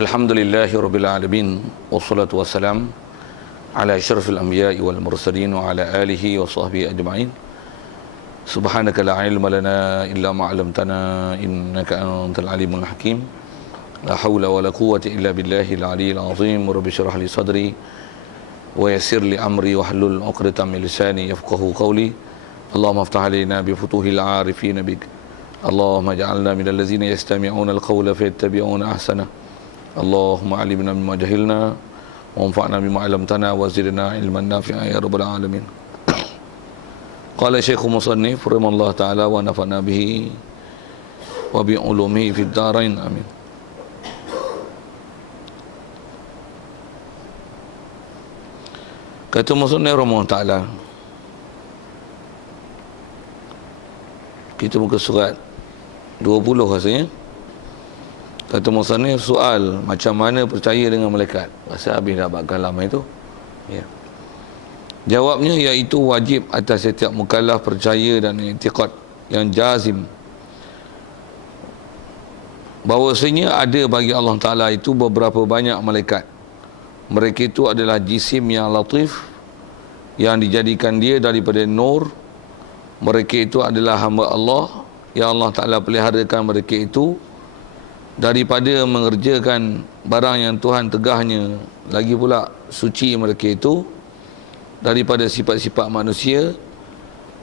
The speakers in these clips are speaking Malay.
Alhamdulillahi Rabbil Alamin. Wassalatu wassalam ala asyrafil anbiya'i wal mursalin wa ala alihi wa sahbihi ajma'in. Subhanaka la ilma lana illa ma 'allamtana innaka antal alimul hakim. La hawla wa la quwwata illa billahil aliyyil azim. Rabbi shrah li sadri wa yassir li amri wahlul 'uqdatam min lisani yafqahu qawli. Allahumma iftah 'alaina bi futuhil 'arifin bik. Allahumma ij'alna minal ladzina yastami'una al-qawla fayattabi'una ahsana. Allahumma alimna bima jahilna wa anfa'na bima 'allamtana wa zidna ilman nafi'a ya rabbal alamin. Qala Syekh Musannif rahimallahu taala wa nafa'na bihi wa bi ulumihi fid dharain amin. Kata Musannif rahimallahu taala, kita muka surat 20 rasanya. Kata Musannif, soal macam mana percaya dengan malaikat. Masa habis dah bab kalam itu. Ya. Jawabnya iaitu wajib atas setiap mukallaf percaya dan i'tiqad yang jazim bahawasanya ada bagi Allah Ta'ala itu beberapa banyak malaikat. Mereka itu adalah jisim yang latif, yang dijadikan dia daripada nur. Mereka itu adalah hamba Allah, yang Allah Ta'ala peliharakan mereka itu daripada mengerjakan barang yang Tuhan tegahnya. Lagi pula suci mereka itu daripada sifat-sifat manusia.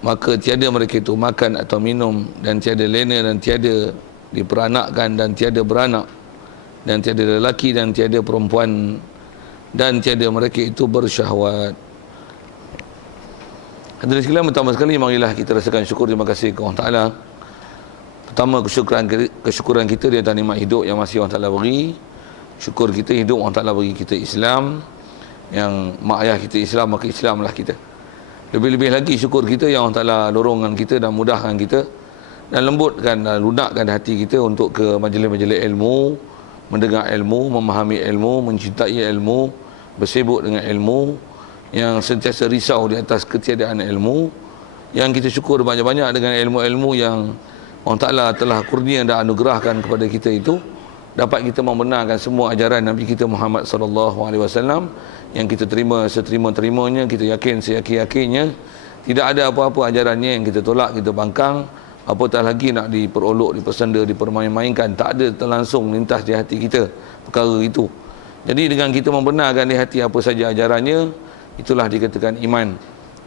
Maka tiada mereka itu makan atau minum, dan tiada lena, dan tiada diperanakkan, dan tiada beranak, dan tiada lelaki, dan tiada perempuan, dan tiada mereka itu bersyahwat. Hadirin sekalian, pertama sekali marilah kita rasakan syukur, terima kasih kepada Allah Ta'ala. Pertama, kesyukuran kita di atas nikmat hidup yang masih Allah Ta'ala beri. Syukur kita hidup Allah Ta'ala beri kita Islam, yang mak ayah kita Islam, maka Islamlah kita. Lebih-lebih lagi syukur kita yang Allah Ta'ala lorongkan kita dan mudahkan kita dan lembutkan dan lunakkan hati kita untuk ke majlis-majlis ilmu, mendengar ilmu, memahami ilmu, mencintai ilmu, bersibuk dengan ilmu, yang sentiasa risau di atas ketiadaan ilmu. Yang kita syukur banyak-banyak dengan ilmu-ilmu yang Allah Ta'ala telah kurnia dan anugerahkan kepada kita itu, dapat kita membenarkan semua ajaran Nabi kita Muhammad SAW yang kita terima seterima-terimanya, kita yakin seyakin-yakinnya. Tidak ada apa-apa ajarannya yang kita tolak, kita bangkang, apatah lagi nak diperolok, dipersenda, dipermain-mainkan. Tak ada terlangsung lintas di hati kita perkara itu. Jadi dengan kita membenarkan di hati apa saja ajarannya, itulah dikatakan iman.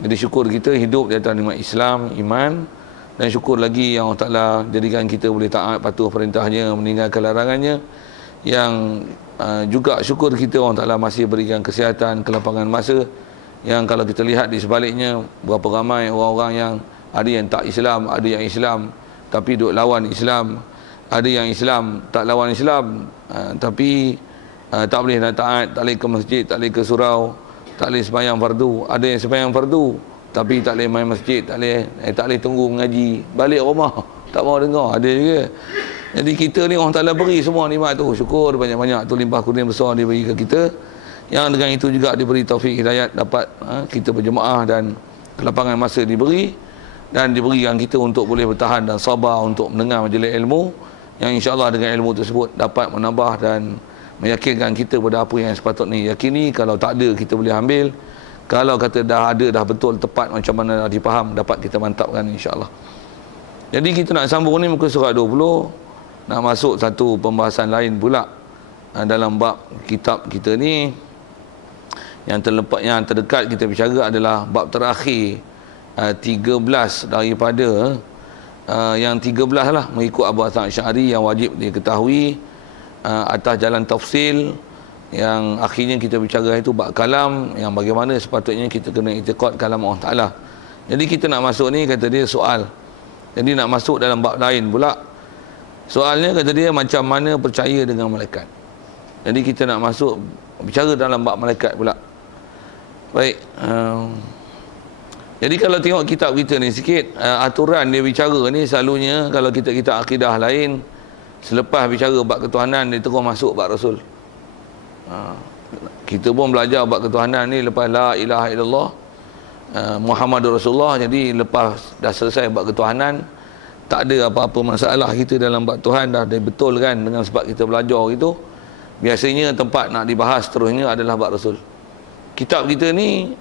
Jadi syukur kita hidup di atas nikmat Islam, iman. Dan syukur lagi yang Allah Ta'ala jadikan kita boleh taat, patuh perintahnya, meninggalkan larangannya. Yang juga syukur kita Allah Ta'ala masih berikan kesihatan, kelapangan masa. Yang kalau kita lihat di sebaliknya, berapa ramai orang-orang yang ada yang tak Islam, ada yang Islam tapi duk lawan Islam, ada yang Islam tak lawan Islam, tapi tak boleh nak taat, tak boleh ke masjid, tak boleh ke surau, tak boleh sembahyang fardu. Ada yang sembahyang fardu tapi tak boleh main masjid, tak boleh tunggu mengaji, balik rumah tak mau dengar, ada juga. Jadi kita ni Allah Ta'ala beri semua nikmat tu, syukur banyak-banyak tu, limpah kurnia besar dia beri ke kita. Yang dengan itu juga diberi taufik hidayat, dapat kita berjemaah dan kelapangan masa diberi, dan diberikan kita untuk boleh bertahan dan sabar untuk mendengar majlis ilmu, yang insya-Allah dengan ilmu tersebut dapat menambah dan meyakinkan kita pada apa yang sepatutnya yakini. Kalau tak ada kita boleh ambil, kalau kata dah ada, dah betul, tepat macam mana dah dipaham, dapat kita mantapkan insya-Allah. Jadi kita nak sambung ni muka surat 20, nak masuk satu pembahasan lain pula dalam bab kitab kita ni. Yang terdekat kita bicara adalah bab terakhir 13 daripada yang 13 lah, mengikut Abu Hasan Asy'ari, yang wajib diketahui atas jalan tafsil. Yang akhirnya kita bicara itu bab kalam, yang bagaimana sepatutnya kita kena i'tiqad kalam Allah Ta'ala. Jadi kita nak masuk ni, kata dia soal. Jadi nak masuk dalam bab lain pula. Soalnya kata dia macam mana percaya dengan malaikat. Jadi kita nak masuk bicara dalam bab malaikat pula. Baik. Jadi kalau tengok kitab kita ni sikit, aturan dia bicara ni selalunya kalau kita akidah lain, selepas bicara bab ketuhanan, dia terus masuk bab Rasul. Kita pun belajar bab ketuhanan ni lepas la ilaha illallah Muhammadur Rasulullah. Jadi lepas dah selesai bab ketuhanan, tak ada apa-apa masalah kita dalam bab Tuhan, dah betul kan dengan sebab kita belajar itu. biasanya tempat nak dibahas terusnya adalah bab Rasul. Kitab kita ni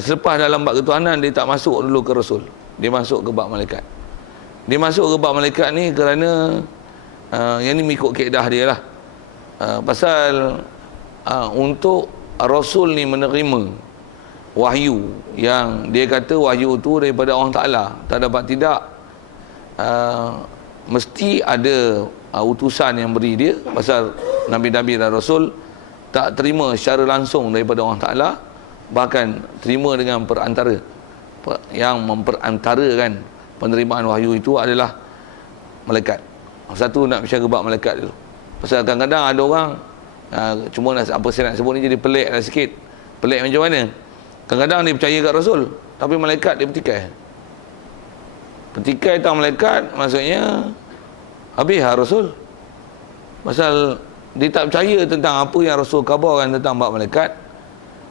selepas dalam bab ketuhanan dia tak masuk dulu ke Rasul, dia masuk ke bab malaikat. Dia masuk ke bab malaikat ni kerana yang ni mengikut kaedah dia lah. Pasal untuk Rasul ni menerima wahyu yang dia kata wahyu tu daripada Allah Ta'ala, tak dapat tidak mesti ada utusan yang beri dia. Pasal Nabi-Nabi dan Rasul tak terima secara langsung daripada Allah Ta'ala, bahkan terima dengan perantara. Yang memperantarakan penerimaan wahyu itu adalah malaikat. Satu nak bicara bab malaikat dulu. Pasal kadang-kadang ada orang cuma apa saya nak sebut ni jadi pelik lah sikit. Pelik macam mana? Kadang-kadang dia percaya kat Rasul, tapi malaikat dia petikai. Petikai tentang malaikat maksudnya habis Rasul. Pasal dia tak percaya tentang apa yang Rasul khabarkan tentang bab malaikat.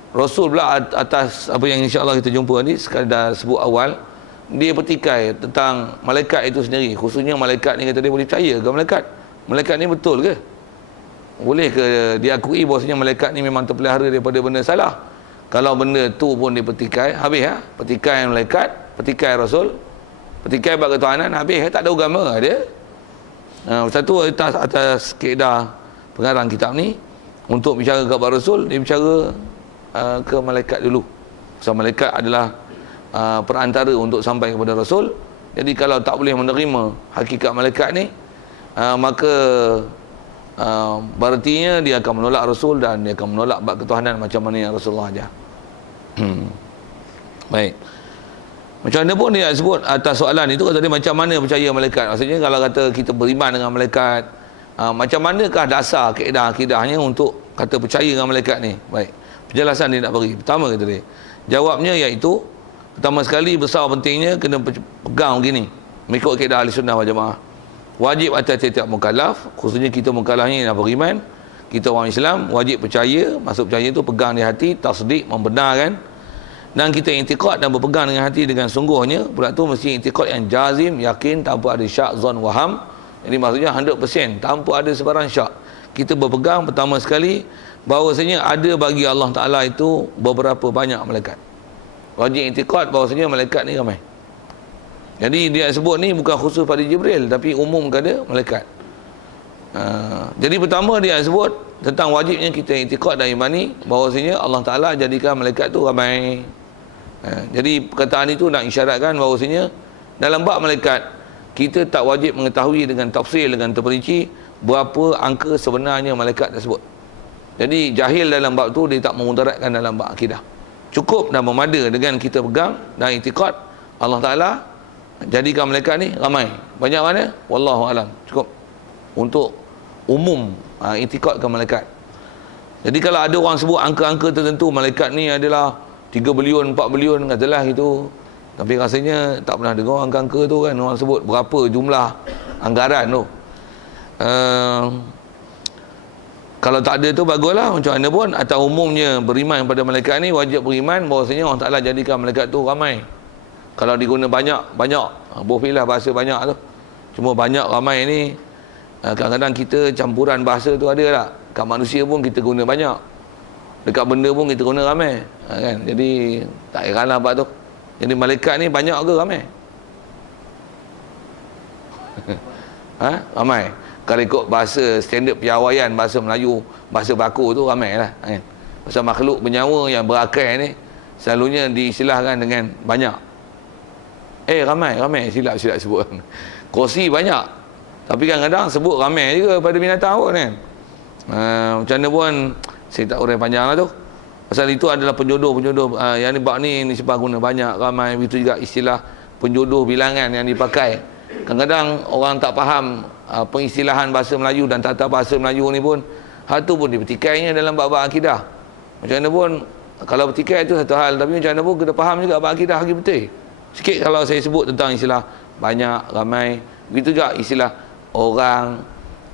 Rasul pula atas apa yang insya-Allah kita jumpa ni, sekadar sebut awal, dia petikai tentang malaikat itu sendiri. Khususnya malaikat ni kata dia boleh percaya ke malaikat? Malaikat ni betul ke? Boleh ke diakui bahawasanya malaikat ni memang terpelihara daripada benda salah? Kalau benda tu pun dia petikai, habis petikai malaikat, petikai Rasul, petikai bab ketuhanan, habis tak ada agama dia. Satu atas kaedah pengarang kitab ni, untuk bicara ke bab Rasul, dia bicara ke malaikat dulu. So malaikat adalah perantara untuk sampai kepada Rasul. Jadi kalau tak boleh menerima hakikat malaikat ni, maka berartinya dia akan menolak Rasul dan dia akan menolak bab ketuhanan macam mana yang Rasulullah ajar. Baik. Macam mana pun dia sebut atas soalan itu, kata dia macam mana percaya malaikat. Maksudnya kalau kata kita beriman dengan malaikat, macam manakah dasar kaedah akidahnya untuk kata percaya dengan malaikat ni? Baik. Penjelasan dia nak bagi. Pertama kata dia, jawabnya iaitu, pertama sekali besar pentingnya kena pegang begini, mengikut kaedah ahli sunnah wal jamaah. Wajib atas setiap mukallaf, khususnya kita mukallaf ni yang beriman, kita orang Islam, wajib percaya. Maksud percaya itu pegang di hati, tasdik, membenarkan, dan kita i'tiqad dan berpegang dengan hati dengan sungguhnya. Pula tu mesti i'tiqad yang jazim, yakin, tanpa ada syak, zon, waham. Jadi maksudnya 100%, tanpa ada sebarang syak. Kita berpegang pertama sekali bahawasanya ada bagi Allah Ta'ala itu beberapa banyak malaikat. Wajib i'tiqad bahawasanya malaikat ni ramai. Jadi dia sebut ni bukan khusus pada Jibril, tapi umum kepada malaikat. Jadi pertama dia sebut tentang wajibnya kita i'tiqad dan imani bahawasanya Allah Ta'ala jadikan malaikat tu ramai. Jadi perkataan itu nak isyaratkan bahawasanya dalam bab malaikat, kita tak wajib mengetahui dengan tafsir, dengan terperinci berapa angka sebenarnya malaikat tersebut. Jadi jahil dalam bab tu dia tak memudaratkan dalam bab akidah. Cukup dan memada dengan kita pegang dan i'tiqad Allah Ta'ala jadikan malaikat ni ramai. Banyak mana? Wallahu alam. Cukup untuk umum i'tiqad ke malaikat. Jadi kalau ada orang sebut angka-angka tertentu malaikat ni adalah 3 bilion, 4 bilion, katalah itu, tapi rasanya tak pernah dengar angka-angka tu kan, orang sebut berapa jumlah anggaran tu. Kalau tak ada tu baguslah. Macam mana pun atas umumnya beriman pada malaikat ni, wajib beriman bahawasanya Allah Ta'ala jadikan malaikat tu ramai. Kalau diguna banyak bolehlah bahasa banyak tu. Cuma banyak ramai ni kadang-kadang kita campuran bahasa tu ada tak? Kat manusia pun kita guna banyak, dekat benda pun kita guna ramai, kan? Jadi tak heranlah bab tu. Jadi malaikat ni banyak ke ramai? Ramai. Kalau ikut bahasa standard piawaian, bahasa Melayu, bahasa baku tu ramai lah, kan? Pasal makhluk bernyawa yang berakal ni selalunya diistilahkan dengan banyak. Ramai silap sebut. Kursi banyak, tapi kadang-kadang sebut ramai juga pada binatang pun, kan? Macam mana pun saya tak uraikan panjang lah tu. Pasal itu adalah penjodoh yang ni bab ni sebab guna banyak, ramai. Begitu juga istilah penjodoh bilangan yang dipakai. Kadang-kadang orang tak faham pengistilahan bahasa Melayu dan tata bahasa Melayu ni pun, hal tu pun dipertikainya dalam bab-bab akidah. Macam mana pun kalau bertikai tu satu hal, tapi macam mana pun kita faham juga bab akidah lagi betul. Sikit kalau saya sebut tentang istilah banyak, ramai, begitu juga istilah orang,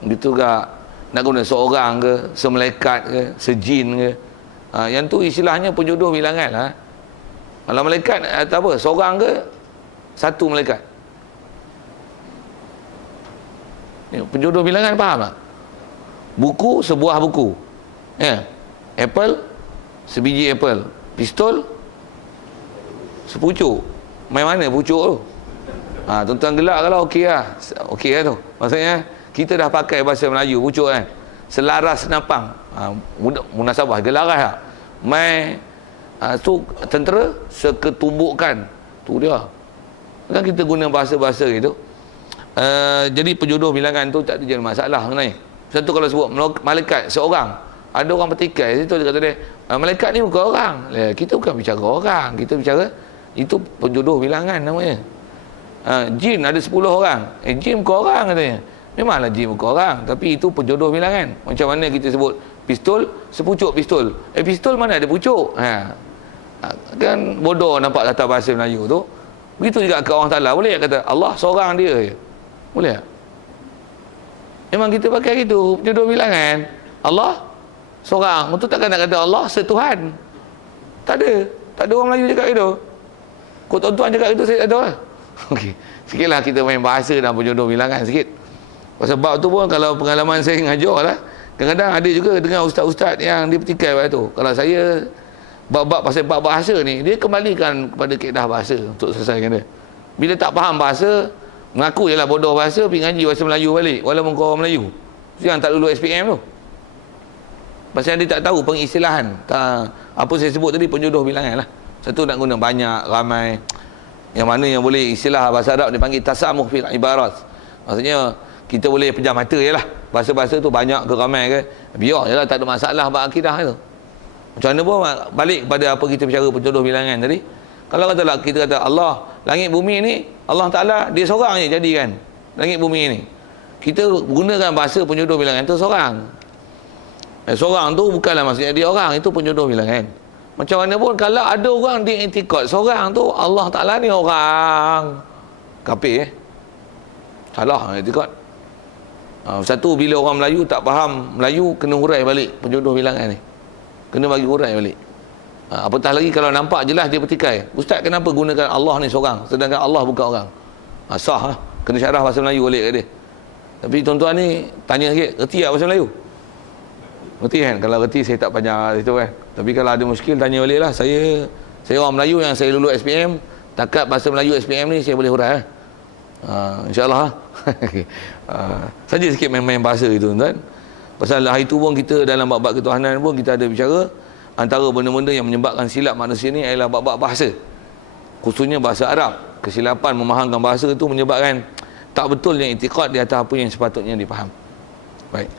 begitu juga nak guna seorang ke, semalaikat ke, sejin ke, yang tu istilahnya penjodoh bilangan lah. Kalau malaikat atau apa, seorang ke satu malaikat, penjodoh bilangan, faham tak? Buku, sebuah buku. Ya. Apple, sebiji apple. Pistol, sepucuk. Main mana pucuk tu? Tuan-tuan gelak kalau okey lah. Okey lah tu. Maksudnya, kita dah pakai bahasa Melayu, pucuk kan. Selaras napang. Munasabah, gelaras lah. Mai, tu tentera, seketumbukan. Tu dia. Kan kita guna bahasa-bahasa gitu. Jadi penjodoh bilangan tu tak ada jadi masalah sebenarnya. Satu kalau sebut malaikat seorang, ada orang petikai situ dia kata dia, malaikat ni bukan orang. Kita bukan bicara orang, kita bicara itu penjodoh bilangan namanya. Jin ada 10 orang. Jin bukan orang katanya. Memanglah jin bukan orang, tapi itu penjodoh bilangan. Macam mana kita sebut pistol, sepucuk pistol. Pistol mana ada pucuk? Kan bodoh nampak tata bahasa Melayu tu. Begitu juga ke orang Ta'ala. Boleh tak kata Allah seorang dia je? Boleh tak? Memang kita pakai gitu, penjodoh bilangan. Allah seorang. Untuk takkan nak kata Allah setuhan. Tak ada. Tak ada orang Melayu cakap itu. Kau tuan-tuan cakap itu saya tak tahu lah. Okey. Sikitlah kita main bahasa dan penjodoh bilangan sikit. Sebab tu pun kalau pengalaman saya ngajar lah, kadang-kadang ada juga dengan ustaz-ustaz yang dia petikai waktu tu. Kalau saya bab-bab pasal bab bahasa ni, dia kembalikan kepada kaedah bahasa untuk selesaikan dia. Bila tak faham bahasa, mengaku je lah bodoh bahasa, pergi ngaji bahasa Melayu balik, walaupun kau orang Melayu. Yang tak lulus SPM tu. Pasal dia tak tahu pengistilahan. Apa saya sebut tadi, penjodoh bilangan lah. Satu nak guna banyak, ramai. Yang mana yang boleh istilah bahasa Arab dipanggil tasamuh fil ibarat. Maksudnya kita boleh pejam mata je lah. Bahasa-bahasa tu banyak ke ramai ke, biar je lah, tak ada masalah bab akidah tu. Macam mana pun balik kepada apa kita bicara penjodoh bilangan tadi. Kalau katalah kita kata Allah, langit bumi ni Allah Ta'ala dia seorang je jadikan langit bumi ni. Kita gunakan bahasa penjodoh bilangan tu seorang. Seorang tu bukanlah maksudnya dia orang, itu penjodoh bilangan. Macam mana pun kalau ada orang dia i'tikad seorang tu Allah Ta'ala ni orang, kafir salah i'tikad. Satu, bila orang Melayu tak faham Melayu, kena hurai balik penjodoh bilangan ni, kena bagi hurai balik. Apatah lagi kalau nampak jelas dia petikai, ustaz kenapa gunakan Allah ni seorang sedangkan Allah bukan orang. Sah lah, kena syarah bahasa Melayu balik kat dia. Tapi tuan-tuan ni tanya sikit, reti tak bahasa Melayu? Reti kan? Kalau reti saya tak panjang situ kan. Tapi kalau ada muskil tanya balik lah. Saya orang Melayu yang saya lulus SPM, takat bahasa Melayu SPM ni saya boleh hurai lah. InsyaAllah saja sikit main-main bahasa itu tuan. Pasal hari tu pun kita dalam bab-bab ketuhanan pun kita ada bicara antara benda-benda yang menyebabkan silap manusia ni adalah bab-bab bahasa, khususnya bahasa Arab. Kesilapan memahamkan bahasa itu menyebabkan tak betulnya i'tikad di atas apa yang sepatutnya dipaham. Baik.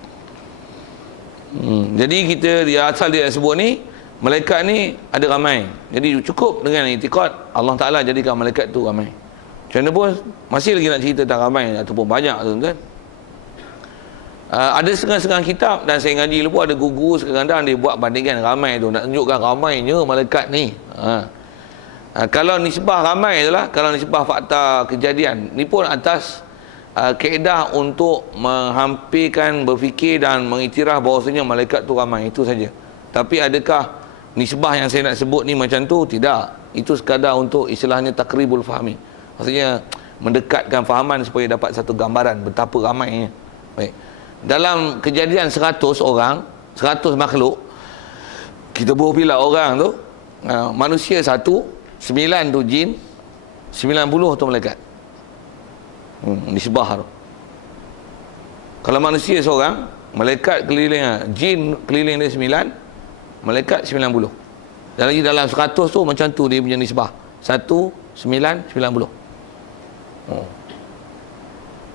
Jadi kita di asal dia sebut ni malaikat ni ada ramai. Jadi cukup dengan i'tikad Allah Ta'ala jadikan malaikat tu ramai. Macam mana pun masih lagi nak cerita tentang ramai ataupun banyak tu kan. Ada setengah-setengah kitab dan saya ngaji lepas ada guru kadang-kadang dia buat bandingan ramai tu, nak tunjukkan ramainya malaikat ni. Kalau nisbah ramai tu lah, kalau nisbah fakta kejadian ni pun atas kaedah untuk menghampirkan berfikir dan mengiktiraf bahawasanya malaikat tu ramai, itu saja. Tapi adakah nisbah yang saya nak sebut ni macam tu? Tidak. Itu sekadar untuk istilahnya takribul fahmi. Maksudnya mendekatkan fahaman supaya dapat satu gambaran betapa ramainya. Baik. Dalam kejadian 100 orang, 100 makhluk, kita berpilah orang tu, manusia 1, 9 tu jin, 90 tu malaikat. Nisbah tu. Kalau manusia seorang, malaikat keliling, jin keliling dia 9, malaikat 90. Dan lagi dalam 100 tu macam tu dia punya nisbah. 1, 9, 90.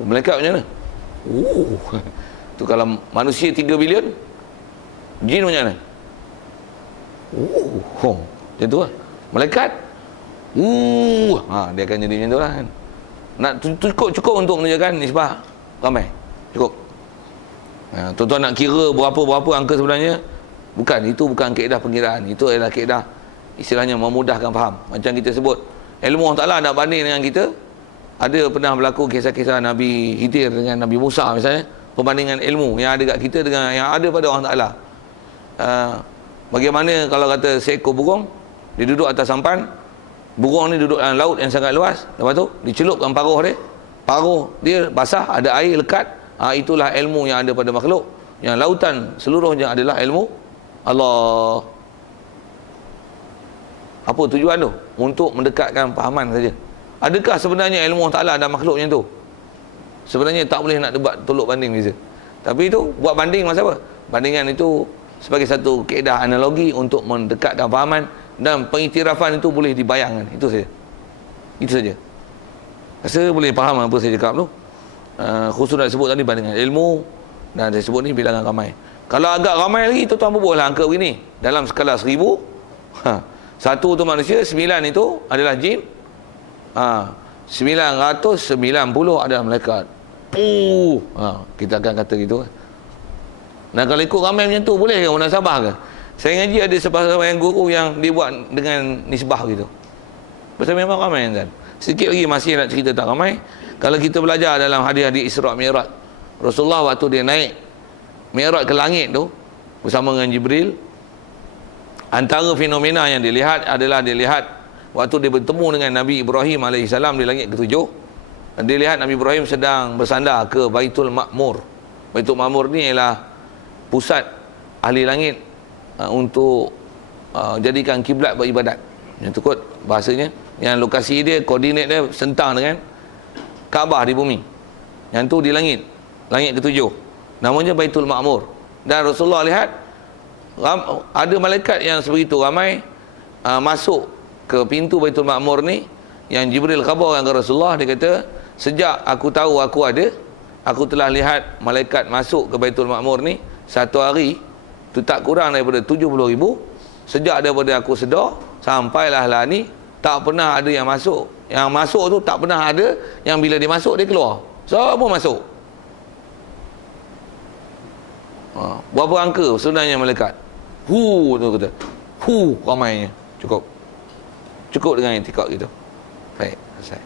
Malaikat macam mana? Tu kalau manusia 3 bilion, jin macam mana? Macam tu lah. Malaikat dia akan jadi macam tu lah kan. Nak cukup untuk menunjukkan nisbah ramai. Cukup. Tuan-tuan nak kira berapa-berapa angka sebenarnya, bukan, itu bukan kaedah pengiraan. Itu adalah kaedah istilahnya memudahkan faham. Macam kita sebut ilmu Allah Ta'ala nak banding dengan kita. Ada pernah berlaku kisah-kisah Nabi Khidir dengan Nabi Musa misalnya, perbandingan ilmu yang ada kat kita dengan yang ada pada Allah Ta'ala. Bagaimana kalau kata seekor burung, dia duduk atas sampan, burung ni duduk dalam laut yang sangat luas, lepas tu dicelupkan paruh dia basah, ada air lekat. Itulah ilmu yang ada pada makhluk. Yang lautan seluruhnya adalah ilmu Allah. Apa tujuan tu? Untuk mendekatkan pahaman saja. Adakah sebenarnya ilmu Allah Ta'ala ada makhluknya tu? Sebenarnya tak boleh nak debat tolok banding beza. Tapi itu buat banding masa apa? Bandingan itu sebagai satu kaedah analogi untuk mendekatkan pahaman, dan pengiktirafan itu boleh dibayangkan. Itu saja. Itu saja. Rasa boleh faham apa saya cakap tu. Khusus nak sebut tadi bandingan ilmu, dan saya sebut ni bilangan ramai. Kalau agak ramai lagi, tuan-tuan bolehlah angka begini. Dalam skala 1000, satu tu manusia, 9 itu adalah jin, 990 adalah malaikat. Kita akan kata gitu. Nah, kalau ikut ramai macam tu, boleh ke munasabah ke? Saya ngaji ada sebahagian guru yang dia buat dengan nisbah gitu. Pasal memang ramai kan. Sikit lagi masih nak cerita tak ramai. Kalau kita belajar dalam hadis-hadis Isra' Mi'raj, Rasulullah waktu dia naik Mi'raj ke langit tu bersama dengan Jibril, antara fenomena yang dilihat adalah dilihat waktu dia bertemu dengan Nabi Ibrahim AS di langit ke-7. Dia lihat Nabi Ibrahim sedang bersandar ke Baitul Ma'mur. Baitul Ma'mur ni ialah pusat ahli langit untuk jadikan kiblat beribadat. Yang tu kot bahasanya, yang lokasi dia, koordinat dia sentang dengan Kaabah di bumi. Yang tu di langit, langit ke-7, namanya Baitul Ma'mur. Dan Rasulullah lihat ada malaikat yang sebegitu ramai masuk ke pintu Baitul Ma'mur ni. Yang Jibril khabarkan ke Rasulullah, dia kata, sejak aku tahu aku telah lihat malaikat masuk ke Baitul Ma'mur ni satu hari tu tak kurang daripada 70,000. Sejak daripada aku sedar sampailah lah ni, tak pernah ada yang masuk. Yang masuk tu tak pernah ada yang bila dia masuk dia keluar. Semua masuk. Berapa angka sebenarnya malaikat? Tu kata. Ramainya. Cukup dengan etikad gitu. Baik, selesai.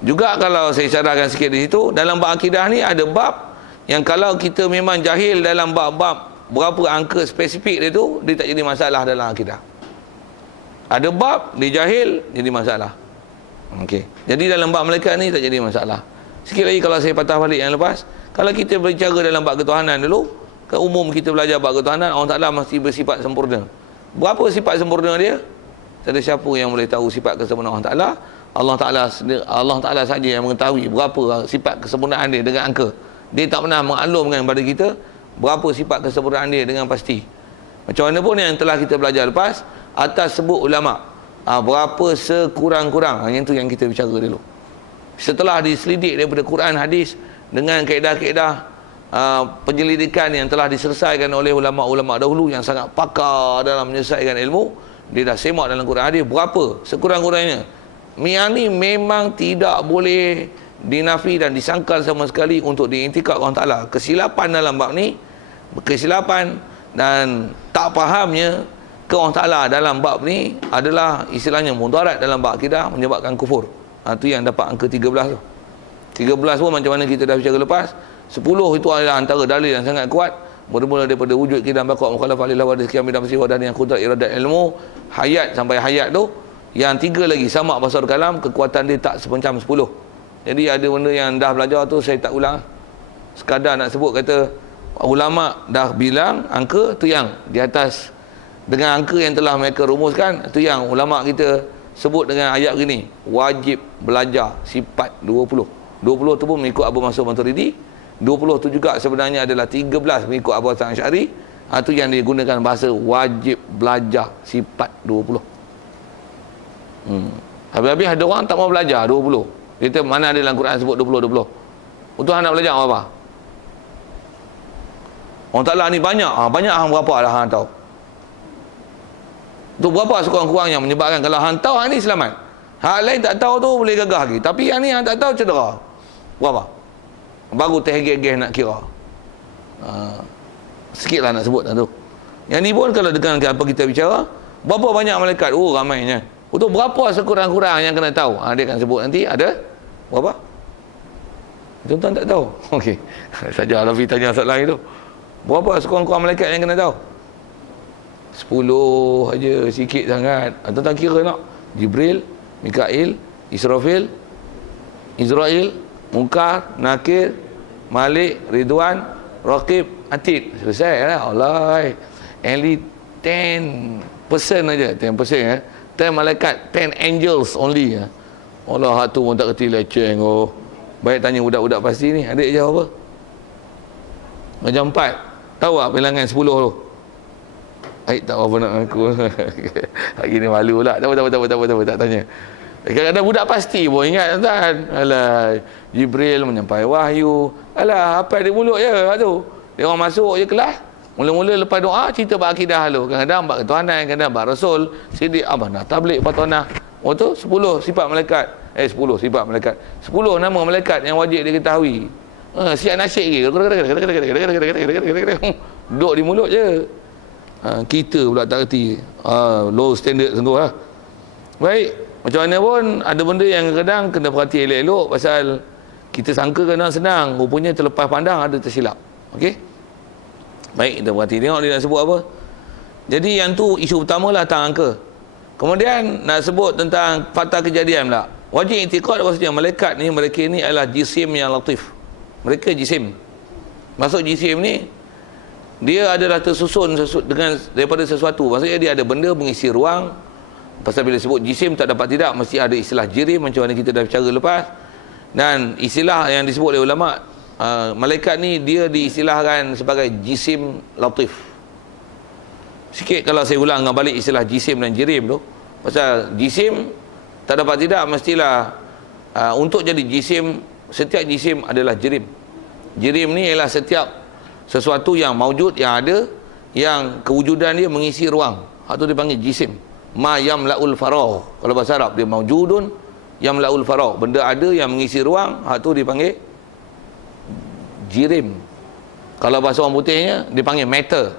Juga kalau saya cadangkan sikit di situ, dalam bab akidah ni ada bab yang kalau kita memang jahil dalam bab-bab berapa angka spesifik dia tu, dia tak jadi masalah dalam akidah. Ada bab dia jahil jadi masalah. Okey. Jadi dalam bab malaikat ni tak jadi masalah. Sikit lagi kalau saya patah balik yang lepas, kalau kita berbicara dalam bab ketuhanan dulu, ke umum kita belajar bab ketuhanan, Allah Ta'ala mesti bersifat sempurna. Berapa sifat sempurna dia? Tak ada siapa yang boleh tahu sifat kesempurnaan Allah Ta'ala. Allah Ta'ala saja yang mengetahui berapa sifat kesempurnaan dia dengan angka. Dia tak pernah mengaklumkan kepada kita berapa sifat kesempurnaan dia dengan pasti. Macam mana pun yang telah kita belajar lepas, atas sebut ulama, berapa sekurang-kurang, yang itu yang kita bicara dulu. Setelah diselidik daripada Quran, hadis, dengan kaedah-kaedah penyelidikan yang telah diselesaikan oleh ulama-ulama dahulu yang sangat pakar dalam menyelesaikan ilmu, dia dah semak dalam Quran hadis berapa sekurang-kurangnya. Ni memang tidak boleh dinafi dan disangkal sama sekali untuk diintikad Allah Ta'ala. Kesilapan dalam bab ni, kesilapan dan tak fahamnya ke Allah Ta'ala dalam bab ni adalah istilahnya mudarat dalam bab akidah, menyebabkan kufur. Itu yang dapat angka 13 tu. 13 pun macam mana kita dah bicara lepas. 10 itu adalah antara dalil yang sangat kuat, bermula daripada wujud kidam baqaq mukhalafah lillah wa rizqiyam bidam sifat dan yang qudrat iradat ilmu, hayat sampai hayat tu. Yang 3 lagi sama basar kalam, kekuatan dia tak sepencam 10. Jadi ada benda yang dah belajar tu saya tak ulang, sekadar nak sebut kata ulama dah bilang angka tu yang di atas, dengan angka yang telah mereka rumuskan, tu yang ulama kita sebut dengan ayat begini, wajib belajar sifat 20 tu pun mengikut Abu Mansur Maturidi. 20 tu juga sebenarnya adalah 13 mengikut Abu Hasan Asy'ari. Itu yang digunakan bahasa wajib belajar sifat 20. Habis-habis ada orang tak mau belajar 20. Kita mana ada dalam Quran sebut 20. Untuk nak belajar apa? Orang Ta'ala ni banyak. Banyak hang berapa lah hang tahu. Tu berapa sekurang-kurang yang menyebabkan kalau hang tahu hang ni selamat. Hak lain tak tahu tu boleh gagah lagi. Tapi yang ni hang tak tahu cedera. Berapa? Baru tergegeh nak kira. Sikit lah nak sebut tu. Yang ni pun kalau dengan apa kita bicara, berapa banyak malaikat? Ramainya. Untuk berapa sekurang-kurang yang kena tahu? Dia akan sebut nanti ada berapa? Tuan-tuan tak tahu? Okey. Saja Alafi tanya soalan itu. Berapa sekurang-kurang malaikat yang kena tahu? 10 aja, sikit sangat. Tuan-tuan kira nak? Jibril, Mikail, Israfil, Israel, Munkar, Nakir, Malik, Ridwan, Raqib, Atid. Selesai lah. Allah. Only 10% aja, 10%, 10 malaikat, 10 angels only. Allah, tu pun tak kerti leceh. Oh. Baik tanya budak-budak pasti ni, adik jawab apa? Macam 4. Tahu tak bilangan 10 tu? Aik tak apa nak aku. Hari ni malu pula. Tak tanya. Kadang-kadang budak pasti pun ingat tuan. Alah, Jibril menyampai wahyu. Alah, apa di mulut je tu. Dia orang masuk je kelas. Mula-mula lepas doa cerita bab akidah dulu. Kadang-kadang bab ketuhanan, kadang bab rasul, sidik amanah, tabligh, patonah. Oh tu 10 sifat malaikat. 10 sifat malaikat. 10 nama malaikat yang wajib diketahui. Siap nasyid ke. Duduk di mulut je. Kita pula tak reti. Low standard sungguh lah. Baik. Macam mana pun ada benda yang kadang kena perhati elok-elok pasal kita sangka kadang senang, rupanya terlepas pandang ada tersilap. Okey? Baik, kita perhati tengok dia nak sebut apa. Jadi yang tu isu pertama lah tentang angka. Kemudian nak sebut tentang fakta kejadian pula. Wajib i'tiqad bahawasanya malaikat ni, mereka ni adalah jisim yang latif. Mereka jisim. Maksud jisim ni dia adalah tersusun dengan daripada sesuatu. Maksudnya dia ada benda mengisi ruang. Pasal bila sebut jisim tak dapat tidak mesti ada istilah jirim macam mana kita dah bicara lepas. Dan istilah yang disebut oleh ulama, malaikat ni dia diistilahkan sebagai jisim latif. Sikit kalau saya ulang dengan balik istilah jisim dan jirim tu. Pasal jisim tak dapat tidak mestilah untuk jadi jisim, setiap jisim adalah jirim. Jirim ni ialah setiap sesuatu yang maujud, yang ada, yang kewujudan dia mengisi ruang. Hak tu dipanggil jisim. Ma yamla'ul faragh. Kalau bahasa Arab dia maujudun yamla'ul faragh. Benda ada yang mengisi ruang, hak tu dipanggil jirim. Kalau bahasa orang putihnya dipanggil matter.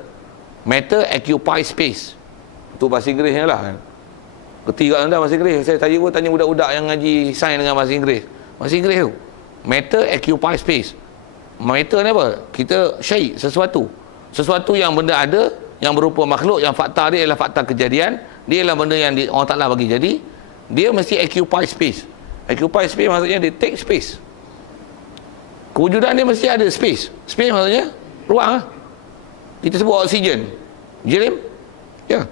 Matter occupy space. Itu bahasa Inggerisnya lah. Ketiga anda bahasa Inggeris. Saya tanya budak-budak yang ngaji sains dengan bahasa Inggeris. Bahasa Inggeris tu. Matter occupy space. Matter ni apa? Kita syai' sesuatu. Sesuatu yang benda ada, yang berupa makhluk, yang fakta dia ialah fakta kejadian. Dia ialah benda yang Allah Ta'ala bagi jadi. Dia mesti occupy space. Occupy space maksudnya dia take space. Kewujudan dia mesti ada space. Space maksudnya ruang lah. Kita sebut oksigen. Jirim? Ya.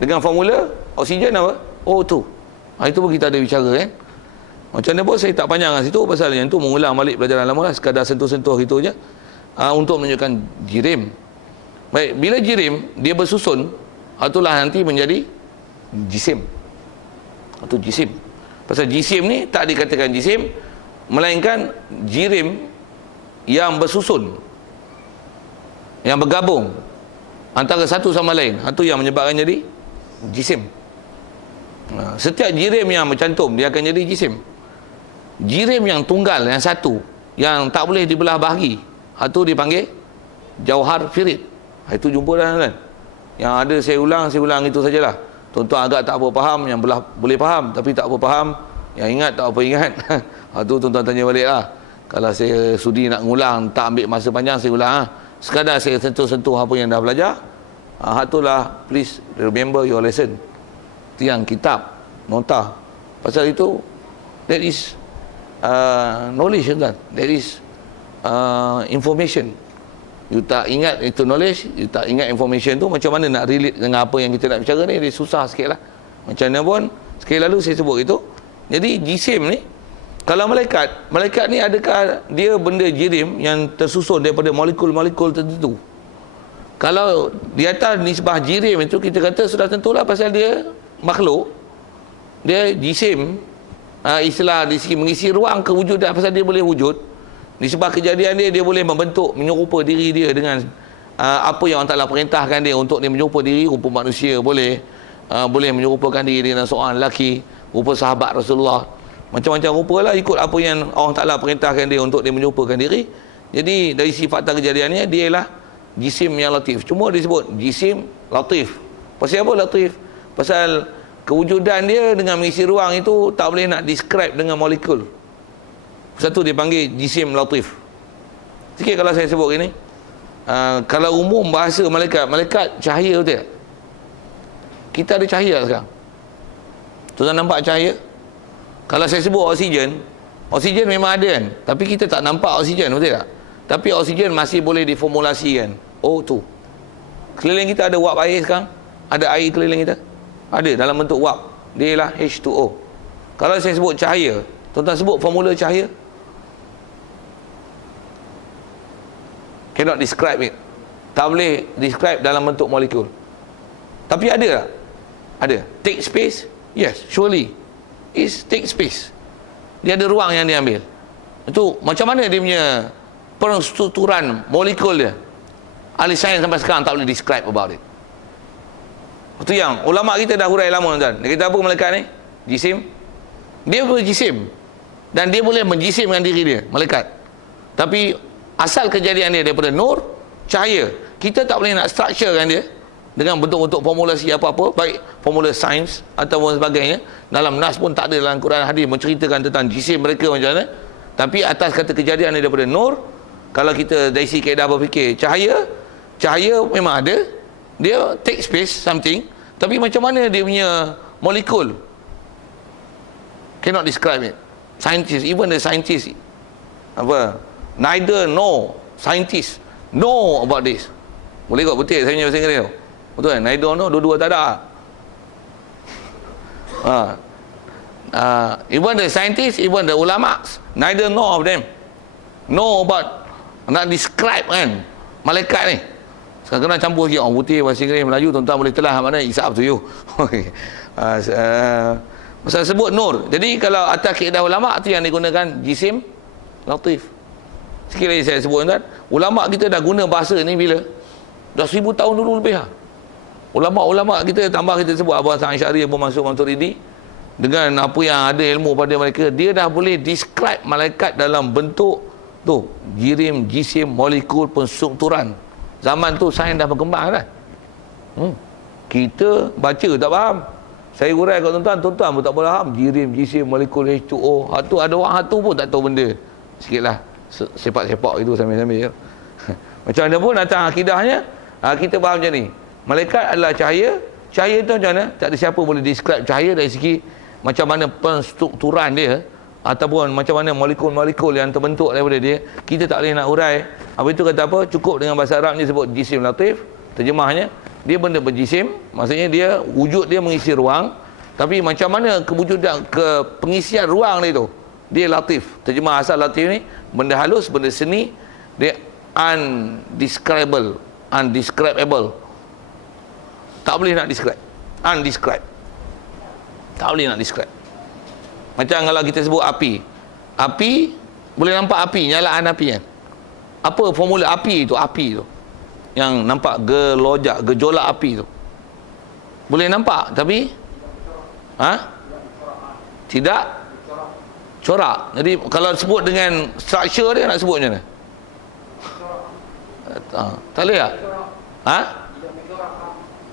Dengan formula oksigen apa? O2. Itu pun kita ada bicara kan. Macam mana pun saya tak panjang kat situ pasal yang tu mengulang balik pelajaran lama lah. Sekadar sentuh-sentuh gitu je. Untuk menunjukkan jirim. Baik, bila jirim dia bersusun, itulah nanti menjadi jisim. Itu jisim. Pasal jisim ni tak dikatakan jisim, melainkan jirim yang bersusun, yang bergabung antara satu sama lain. Itu yang menyebabkan jadi jisim. Setiap jirim yang bercantum dia akan jadi jisim. Jirim yang tunggal, yang satu, yang tak boleh dibelah bahagi, itu dipanggil jauhar firid. Itu jumpa dah kan. Yang ada saya ulang itu sajalah. Tuan-tuan agak tak apa faham, yang belah boleh faham tapi tak apa faham, yang ingat tak apa ingat. Itu tuan-tuan tanya balik lah. Kalau saya sudi nak ngulang, tak ambil masa panjang, saya ulang lah. Sekadar saya sentuh-sentuh apa yang dah belajar. Itulah, please remember your lesson. Itu yang kitab, nota. Pasal itu, that is knowledge kan. That is information. You tak ingat itu knowledge, you tak ingat information tu, macam mana nak relate dengan apa yang kita nak bicara ni, dia susah sikit lah. Macam mana pun, sekali lalu saya sebut itu. Jadi jisim ni, kalau malaikat ni adakah dia benda jirim yang tersusun daripada molekul-molekul tertentu? Kalau di atas nisbah jirim itu, kita kata sudah tentulah pasal dia makhluk, dia jisim, istilah di segi mengisi ruang kewujudan, pasal dia boleh wujud. Disebab kejadian dia boleh membentuk, menyerupa diri dia dengan apa yang Allah Ta'ala perintahkan dia untuk dia menyerupa diri, rupa manusia boleh, boleh menyerupakan diri dengan seorang lelaki, rupa sahabat Rasulullah, macam-macam rupa lah ikut apa yang Allah Ta'ala perintahkan dia untuk dia menyerupakan diri. Jadi dari sifat kejadiannya dia ialah jisim yang latif. Cuma disebut jisim latif. Pasal apa latif? Pasal kewujudan dia dengan mengisi ruang itu tak boleh nak describe dengan molekul. Satu dia panggil jisim latif. Sikit kalau saya sebut ini, kalau umum bahasa malaikat cahaya betul tak? Kita ada cahaya sekarang. Tuan nampak cahaya? Kalau saya sebut oksigen memang ada kan, tapi kita tak nampak oksigen betul tak? Tapi oksigen masih boleh diformulasikan O2. Keliling kita ada wap air sekarang? Ada air keliling kita? Ada dalam bentuk wap. Dia ialah H2O. Kalau saya sebut cahaya, tuan-tuan sebut formula cahaya. Cannot describe it. Tak boleh describe dalam bentuk molekul. Tapi ada tak? Ada. Take space? Yes, surely. Is take space. Dia ada ruang yang dia ambil. Itu macam mana dia punya penstrukturan molekul dia. Ahli sains sampai sekarang tak boleh describe about it. Itu yang ulama kita dah hurai lama, tuan. Kita apa malaikat ni? Jisim. Dia berjisim. Dan dia boleh menjisimkan diri dia, malaikat. Tapi asal kejadian dia daripada nur, cahaya. Kita tak boleh nak structurekan dia dengan bentuk-bentuk formulasi apa-apa, baik formula sains ataupun sebagainya. Dalam nas pun tak ada dalam Quran hadis menceritakan tentang jisim mereka macam mana. Tapi atas kata kejadian dia daripada nur, kalau kita dari segi kaedah berfikir, cahaya memang ada, dia take space something, tapi macam mana dia punya molekul, cannot describe it. Scientists, even the scientists, neither know, scientists know about this. Boleh kot betul saya punya bahasa Inggeris tu? Betul kan? Neither know, dua-dua tak ada. Even the scientists, even the ulama, neither know of them, know about, nak describe kan malaikat ni. Sekarang kena campur sikit orang putih, bahasa Inggeris, Melayu, tuan-tuan boleh telah mana, it's up to you. Pasal sebut nur. Jadi kalau atas kaedah ulama tu yang digunakan jisim latif. Sikit lagi saya sebut, tuan. Ulama kita dah guna bahasa ni bila? Dah 1000 tahun dulu lebih lah. Ulama-ulama kita, tambah kita sebut Abu Hasan Asy'ari, Abu Mansur Maturidi, dengan apa yang ada ilmu pada mereka, dia dah boleh describe malaikat dalam bentuk tu, jirim, jisim, molekul, penstrukturan. Zaman tu sains dah berkembang kan. Kita baca tak faham. Saya urai kat tuan-tuan, tuan-tuan pun tak faham. Jirim, jisim, molekul, H2O. Hatu ada orang hatu pun tak tahu benda. Sikitlah sepak-sepak itu sambil-sambil. Macam mana pun datang akidahnya, kita faham macam ni. Malaikat adalah cahaya. Cahaya tu macam mana? Tak ada siapa boleh describe cahaya dari segi macam mana penstrukturan dia, ataupun macam mana molekul-molekul yang terbentuk daripada dia. Kita tak boleh nak urai. Apa itu kata apa? Cukup dengan bahasa Arabnya sebut jisim latif. Terjemahnya, dia benda berjisim, maksudnya dia wujud dia mengisi ruang. Tapi macam mana kewujudan, pengisian ruang dia tu, dia latif. Terjemah asal latif ni, benda halus, benda seni, dia undescribable. Tak boleh nak describe. Undescribed. Tak boleh nak describe. Macam kalau kita sebut api. Api, boleh nampak api, nyalaan api kan? Apa formula api tu? Api tu yang nampak gejolak api tu, boleh nampak tapi tidak corak. Jadi kalau sebut dengan structure dia, nak sebut macam mana? Tak boleh tak?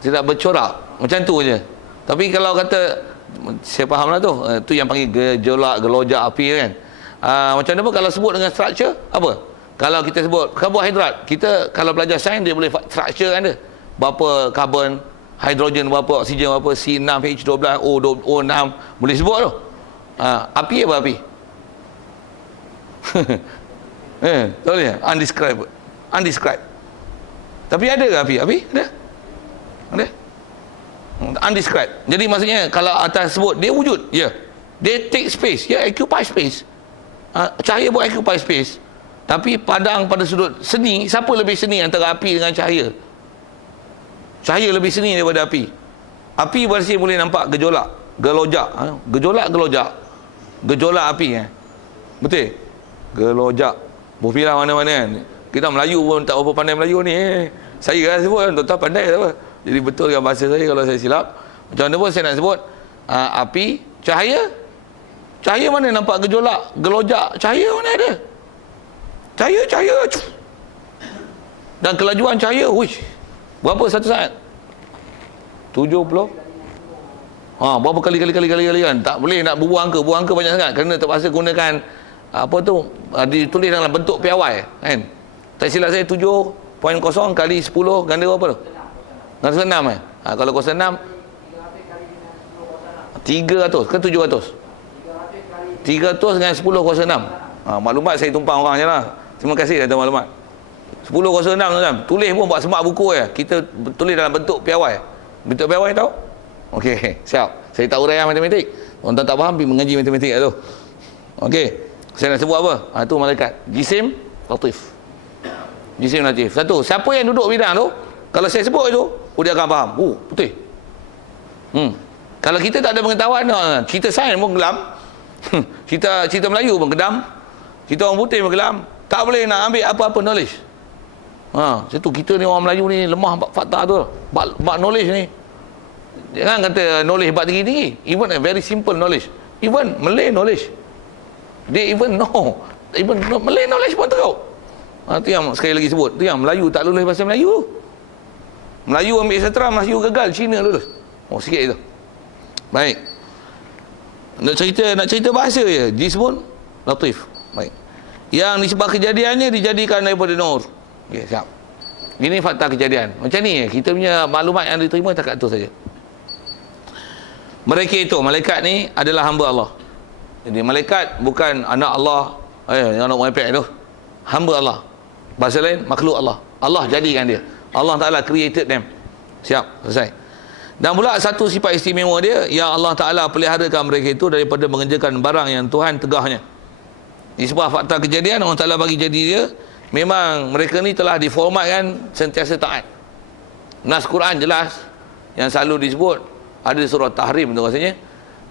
Tidak bercorak, macam tu je. Tapi kalau kata, saya faham lah tu yang panggil gejolak, gelojak api kan. Macam mana pun kalau sebut dengan structure, apa? Kalau kita sebut karbohidrat, kita kalau belajar sains dia boleh structure kan dia. Berapa karbon, hidrogen berapa, oksigen berapa, C6, H12, O6, boleh sebut tu. Api apa api? Tak boleh? Undescribed. Tapi ada ke api? Api? Ada? Undescribed. Jadi maksudnya kalau atas sebut, dia wujud. Ya. Yeah. Dia take space. Ya, yeah, occupy space. Cahaya pun occupy space. Tapi padang pada sudut seni, siapa lebih seni antara api dengan cahaya? Cahaya lebih seni daripada api. Api bersih boleh nampak gejolak, gelojak. Gejolak api betul? Gelojak. Berfilah mana-mana kan. Kita Melayu pun tak berapa pandai Melayu ni. Saya kan sebut, tuan-tuan pandai tak apa. Jadi betul dengan bahasa saya kalau saya silap. Macam mana pun saya nak sebut api, cahaya. Cahaya mana nampak gejolak, gelojak? Cahaya mana ada? Cahaya. Dan kelajuan cahaya, berapa satu saat? 70. Berapa kali kan? Tak boleh nak buang angka banyak sangat. Kerana terpaksa gunakan apa tu, ditulis dalam bentuk piawai kan. Tak silap saya 7.0 kali 10 ganda berapa tu? Ganda 6 kalau 06 300 ke 700? 300 dengan 10 kuasa 6. Maklumat saya tumpang orang je lah. Terima kasih atas maklumat. 10.06 tuan-tuan. Tulis pun buat semak buku ya. Kita tulis dalam bentuk piawai. Bentuk piawai tahu? Okey, siap. Saya tak uraian matematik. Orang tak faham pergi mengaji matematik tu. Okey. Saya nak sebut apa? Itu malaikat. Jisim latif. Jisim latif. Satu, siapa yang duduk bidang tu, kalau saya sebut itu, dia akan faham. Betul. Kalau kita tak ada pengetahuan, kita sains pun gelam. Kita Melayu pun gedam. Kita orang putih pun gelam. Tak boleh nak ambil apa-apa knowledge. Satu kita ni orang Melayu ni lemah fakta tu. Bak knowledge ni. Jangan kata knowledge bak tinggi-tinggi. Even a very simple knowledge. Even Malay knowledge. They even know. Even Malay knowledge pun teruk. Itu yang sekali lagi sebut. Itu yang Melayu tak lulus bahasa Melayu. Melayu ambil setera, Melayu gagal, Cina lulus. Sikit itu. Baik. Nak cerita bahasa je. Jismun latif. Baik. Yang nisbah kejadiannya dijadikan daripada nur. Okey, siap. Ini fakta kejadian. Macam ni kita punya maklumat yang diterima takat tu saja. Mereka itu, malaikat ni adalah hamba Allah. Jadi malaikat bukan anak Allah, anak iPad tu. Hamba Allah. Bahasa lain, makhluk Allah. Allah jadikan dia. Allah Ta'ala created them. Siap, selesai. Dan pula satu sifat istimewa dia, yang Allah Ta'ala peliharakan mereka itu daripada mengerjakan barang yang Tuhan tegahnya. Di sebuah fakta kejadian, Allah Ta'ala bagi jadi dia, memang mereka ni telah diformatkan sentiasa taat. Nas Quran jelas, yang selalu disebut, ada di surah Tahrim tu rasanya,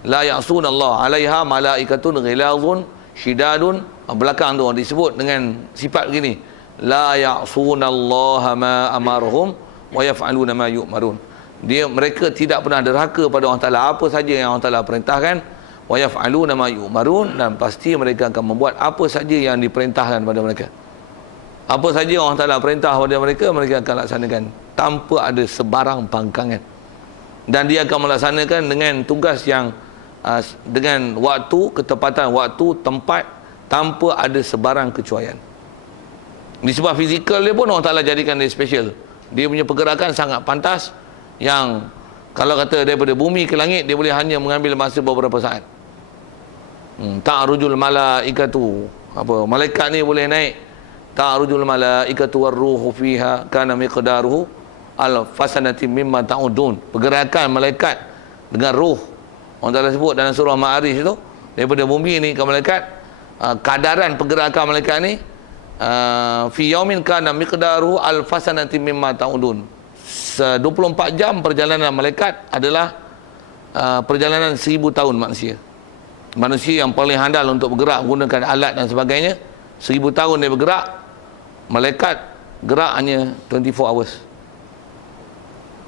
la ya'sunallah alaiha malaikatun ghilazun syidadun. Belakang tu disebut dengan sifat begini, la ya'sunallaha ma amarhum wa yaf'aluna ma yu'marun. Mereka tidak pernah derhaka pada Allah Ta'ala, apa saja yang Allah Ta'ala perintahkan, wa yaf'aluna ma yu'marun, dan pasti mereka akan membuat apa saja yang diperintahkan pada mereka. Apa saja Allah Ta'ala perintah pada mereka, mereka akan laksanakan tanpa ada sebarang pangkangan. Dan dia akan melaksanakan dengan tugas yang dengan waktu, ketepatan waktu, tempat, tanpa ada sebarang kecuaian. Di sebuah fizikal dia pun Allah Ta'ala jadikan dia special. Dia punya pergerakan sangat pantas, yang kalau kata daripada bumi ke langit, dia boleh hanya mengambil masa beberapa saat. Ta'rujul malaikatu, malaikat ni boleh naik. Ta'rujul malaikatu warruhu fiha kana miqdaruhu al-fasanati mimma ta'udun. Pergerakan malaikat dengan ruh, orang Ta'ala sebut dalam surah Ma'arij itu, daripada bumi ni ke malaikat, kadaran pergerakan malaikat ni fi yaumin kana miqdaruhu al-fasanati mimma ta'udun. 24 jam perjalanan malaikat adalah perjalanan 1000 tahun manusia. Manusia yang paling handal untuk bergerak menggunakan alat dan sebagainya, 1000 tahun dia bergerak. Malaikat gerak hanya 24 hours.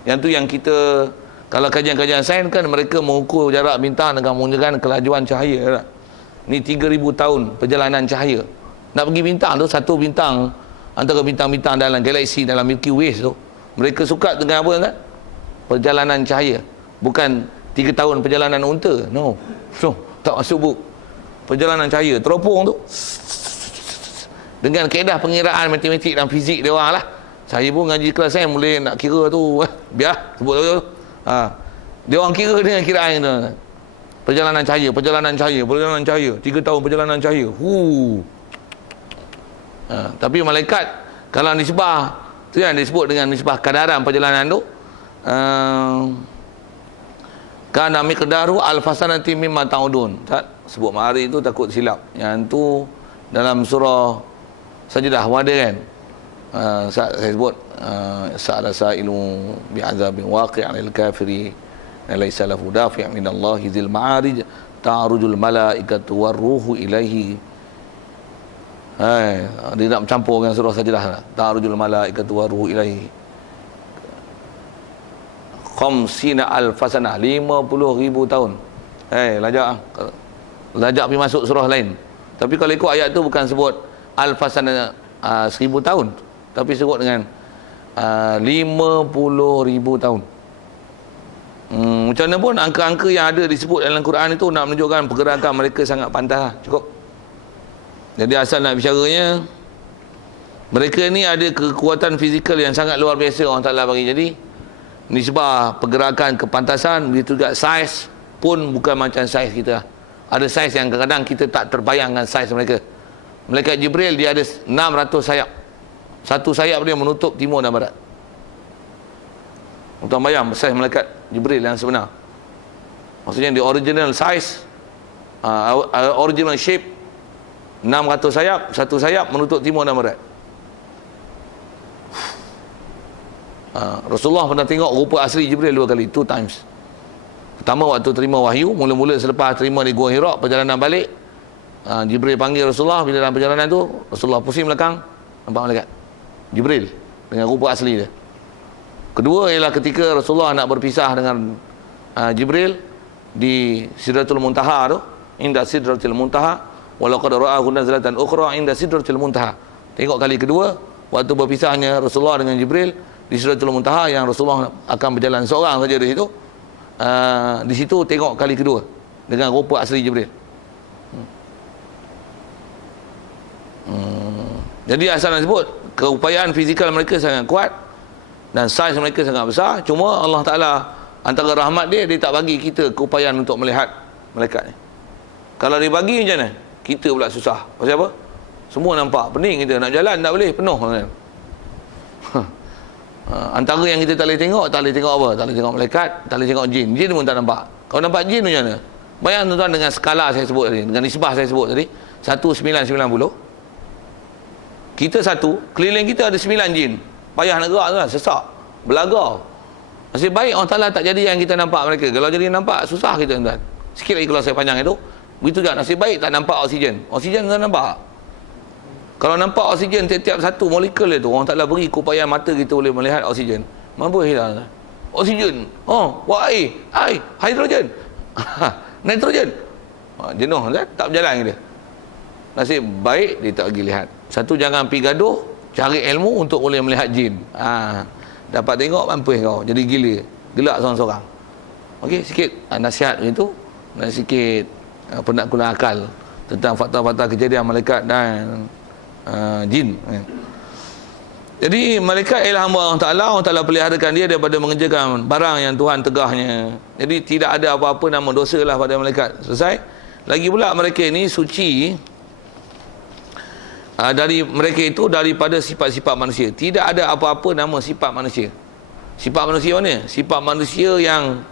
Yang tu yang kita, kalau kajian-kajian sains kan, mereka mengukur jarak bintang dengan menggunakan kelajuan cahaya. Ni 3000 tahun perjalanan cahaya. Nak pergi bintang tu, satu bintang antara bintang-bintang dalam galaksi, dalam Milky Way tu, mereka suka dengan apa kan? Perjalanan cahaya. Bukan 3 tahun perjalanan unta. No, tak masuk buk. Perjalanan cahaya, teropong tu, dengan kaedah pengiraan matematik dan fizik dia orang lah. Saya pun ngaji kelas saya boleh nak kira tu, biar sebut tu. Dia orang kira dengan kiraan tu. Perjalanan cahaya, 3 tahun perjalanan cahaya. Tapi malaikat, kalau nisbah tu yang disebut dengan nisbah kadaran perjalanan tu, kana miqdaru al-fasanati mimma ta'udun. Sebut Ma'arij tu takut silap. Yang tu dalam surah Sajdah ada kan. Saya sebut sa'ala sa'ilu bi'azabin waqi' 'alal kafiri laysa lahu dafi' min Allah zil ma'arij ta'rujul malaikatu warruhu ilaihi. Dia nak mencampur dengan surah Sajdah. Ta'rujul malaikatu warruhu ilaihi khamsina alfasanah, 50,000 tahun. Lajak pergi masuk surah lain. Tapi kalau ikut ayat tu bukan sebut alfasanah 1000 tahun, tapi sebut dengan 50,000 tahun. Macam mana pun angka-angka yang ada disebut dalam Quran itu nak menunjukkan pergerakan mereka sangat pantas. Cukup. Jadi asal nak bicaranya, mereka ni ada kekuatan fizikal yang sangat luar biasa Allah Ta'ala bagi. Jadi nisbah pergerakan kepantasan, begitu juga saiz pun bukan macam saiz kita. Ada saiz yang kadang-kadang kita tak terbayangkan saiz mereka. Malaikat Jibril dia ada 600 sayap. Satu sayap dia menutup timur dan barat. Tuan bayang saiz malaikat Jibril yang sebenar. Maksudnya the original size, original shape, 600 sayap, satu sayap menutup timur dan barat. Rasulullah pernah tengok rupa asli Jibril 2 kali, 2 times. Pertama waktu terima wahyu, mula-mula selepas terima di Gua Hira, perjalanan balik, Jibril panggil Rasulullah. Bila dalam perjalanan tu Rasulullah pusing belakang, nampak malaikat Jibril dengan rupa asli dia. Kedua ialah ketika Rasulullah nak berpisah dengan Jibril di Sidratul Muntaha tu, inda Sidratul Muntaha, walaqad ra'ahu nazlatan ukhra inda Sidratul Muntaha. Tengok kali kedua waktu berpisahnya Rasulullah dengan Jibril di Sidratul Muntaha, yang Rasulullah akan berjalan seorang saja di situ. Di situ tengok kali kedua dengan rupa asli Jibril. Jadi asal nak sebut, keupayaan fizikal mereka sangat kuat dan saiz mereka sangat besar. Cuma Allah Ta'ala antara rahmat dia, dia tak bagi kita keupayaan untuk melihat malaikat ni. Kalau dia bagi macam mana? Kita pula susah. Pasal apa? Semua nampak, pening kita nak jalan tak boleh, penuh kan? Antara yang kita tak boleh tengok apa? Tak boleh tengok malaikat, tak boleh tengok jin. Jin pun tak nampak. Kalau nampak jin macam mana? Bayang tuan-tuan dengan skala saya sebut tadi, dengan nisbah saya sebut tadi, 1990. Kita satu, keliling kita ada 9 jin. Payah nak gerak tuan, sesak, belagar. Nasib baik Allah Ta'ala tak jadi yang kita nampak mereka. Kalau jadi nampak, susah kita tuan. Sikit lagi kalau saya panjang itu. Begitu juga, nasib baik tak nampak oksigen. Oksigen tuan nampak. Kalau nampak oksigen tiap-tiap satu molekul itu, Allah Ta'ala beri keupayaan mata kita boleh melihat oksigen. Mampu hilang. Oksigen, air, hidrogen, nitrogen. Jenuh kan? Tak berjalan kita. Nasib baik dia tak pergi lihat. Satu, jangan pergi gaduh, cari ilmu untuk boleh melihat jin. Dapat tengok mampus kau, jadi gila, gelak seorang-seorang. Okey, sikit nasihat itu, dan sikit penaklukan akal tentang fakta-fakta kejadian malaikat dan jin. Jadi malaikat ialah hamba Allah Ta'ala. Allah Ta'ala peliharakan dia daripada mengerjakan barang yang Tuhan tegahnya. Jadi tidak ada apa-apa nama dosa lah pada malaikat. Selesai. Lagi pula mereka ini suci dari mereka itu daripada sifat-sifat manusia. Tidak ada apa-apa nama sifat manusia. Sifat manusia mana? Sifat manusia yang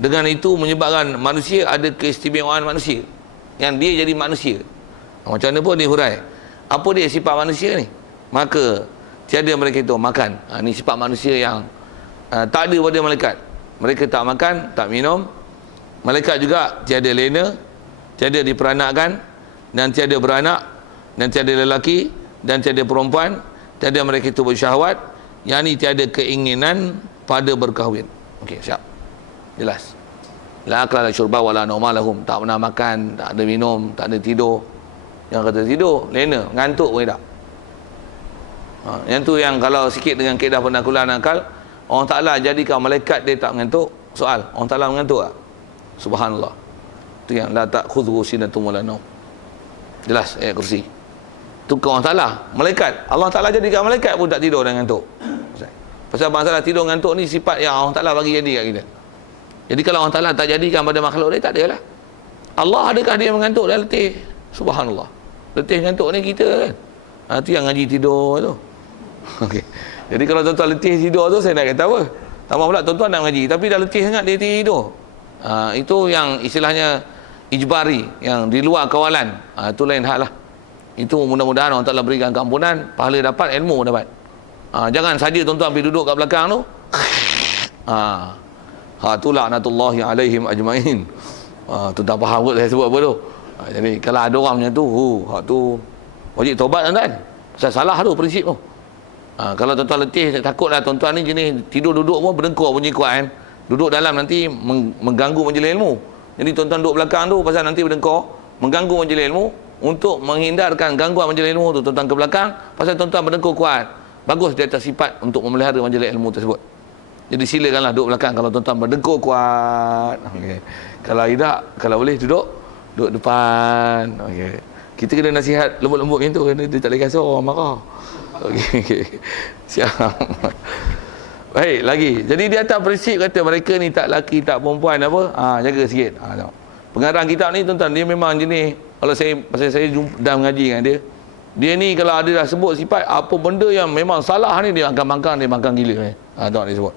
dengan itu menyebabkan manusia ada keistimewaan manusia, yang dia jadi manusia. Macam mana pun dia hurai. Apa dia sifat manusia ni? Maka tiada mereka itu makan. Ini sifat manusia yang tak ada pada malaikat. Mereka tak makan, tak minum. Malaikat juga tiada lena, tiada diperanakkan, dan tiada beranak, dan tiada lelaki, dan tiada perempuan. Tiada mereka itu bersyahwat, yang ni tiada keinginan pada berkahwin. Okey, siap. Jelas. La akla la syurba wala nauma lahum. Tak pernah makan, tak ada minum, tak ada tidur. Yang kata tidur, lena, ngantuk pun tak. Yang tu yang kalau sikit dengan kaedah penaklukan akal, Allah Ta'ala jadikan malaikat dia tak mengantuk. Soal, Allah Ta'ala mengantuk tak? Subhanallah. Itu yang la ta'khudhu sinatun wala naum. Jelas ayat kursi. Itu ke Allah Ta'ala. Malaikat, Allah Ta'ala jadikan malaikat pun tak tidur dan ngantuk. Pasal masalah tidur ngantuk ni sifat yang Allah Ta'ala bagi jadi kat kita. Jadi kalau Allah Ta'ala tak jadikan pada makhluk dia, tak adalah. Allah adakah dia mengantuk dan letih? Subhanallah. Letih ngantuk ni kita kan. Itu yang ngaji tidur tu. Okey. Jadi kalau tuan-tuan letih tidur tu, saya nak kata apa? Tambah pula tuan-tuan nak ngaji, tapi dah letih sangat dia tidur. Itu yang istilahnya ijbari, yang di luar kawalan. Itu lain hal lah. Itu mudah-mudahan Allah Ta'ala berikan keampunan, pahala dapat, ilmu dapat. Jangan saja tuan-tuan pergi duduk kat belakang tu. Tu laknatullahi alaihim ajmain. Tuan-tuan faham kot saya sebut apa tu. Jadi kalau ada orang macam tu, tu wajib taubat tuan-tuan. Salah tu prinsip tu. Kalau tuan-tuan letih, takutlah tuan-tuan ni jenis tidur duduk pun berdengkur bunyi kuat kan. Duduk dalam nanti mengganggu majlis ilmu. Jadi tuan-tuan duduk belakang tu pasal nanti berdengkur, mengganggu majlis ilmu. Untuk menghindarkan gangguan majlis ilmu tu, tuan-tuan ke belakang pasal tuan-tuan berdengkur kuat. Bagus di atas sifat untuk memelihara majlis ilmu tersebut. Jadi silakanlah duduk belakang kalau tuan-tuan berdengkur kuat. Okay. Kalau tidak, kalau boleh duduk depan. Okay. Kita kena nasihat lembut-lembut macam tu, dia tak boleh kasar orang marah. Okey. Siap. Baik, lagi. Jadi di atas prinsip kata mereka ni tak laki, tak perempuan apa? Jaga sikit. Tengok. Pengarang kitab ni tuan-tuan, dia memang jenis, kalau saya dah mengaji dengan dia, Dia ni kalau ada dah sebut sifat apa benda yang memang salah ni, dia akan mangkang gila ni. Tengok dia sebut.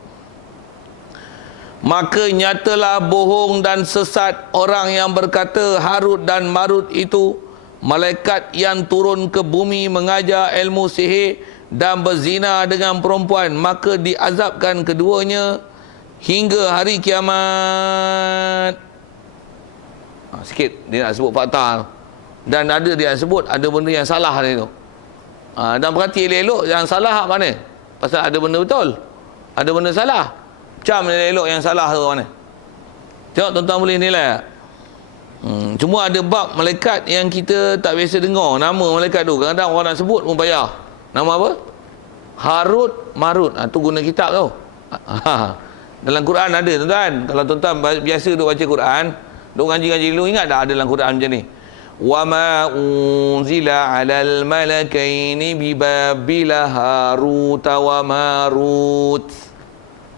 Maka nyatalah bohong dan sesat orang yang berkata Harut dan Marut itu malaikat yang turun ke bumi mengajar ilmu sihir dan berzina dengan perempuan, maka diazabkan keduanya hingga hari kiamat. Sikit dia nak sebut fakta. Dan ada dia sebut ada benda yang salah dia tu. Dan perhati elok-elok yang salah mana? Pasal ada benda betul, ada benda salah. Macam elok yang salah tu mana? Tengok tuan-tuan boleh nilai. Cuma ada bab malaikat yang kita tak biasa dengar nama malaikat tu. Kadang-kadang orang nak sebut pun payah. Nama apa? Harut Marut. Tu guna kitab tu. Dalam Quran ada tuan-tuan. Kalau tuan-tuan biasa duk baca Quran, duk ngaji-ngaji dulu, ingat tak ada dalam Quran macam ni? Wa ma unzila 'alal malakaini bi Babila Harut wa Marut.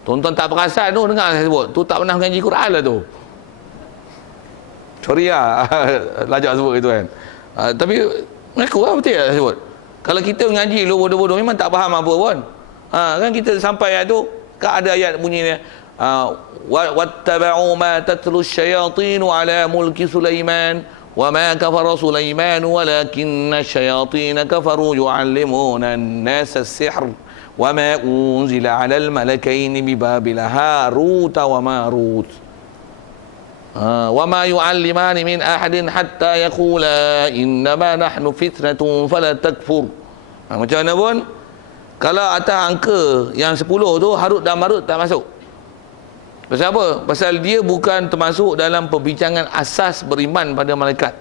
Tuan-tuan tak perasan tu, dengar saya sebut. Tu tak pernah ngaji Quran lah tu. Sorry lah lajak sebut itu kan. Tapi mengaku lah betul lah sebut. Kalau kita ngaji lu bodoh-bodoh memang tak faham apa pun. Kan kita sampai ayat tu, kan ada ayat bunyi ni, wattaba'u ma tatlu asyayatin ala mulki Sulaiman wa ma kafara Sulaiman walakinna asyayatin kafaru yu'allimuna an-nasa as-sihr wa ma unzila 'alal malakaini bi Babila Harut wa Marut. Wa ma yu'allimani min ahadin hatta yaqula innama nahnu fitnatun fala takfur. Macam mana pun, kalau atas angka yang 10 tu Harut dan Marut tak masuk. Pasal apa? Pasal dia bukan termasuk dalam perbincangan asas beriman pada malaikat.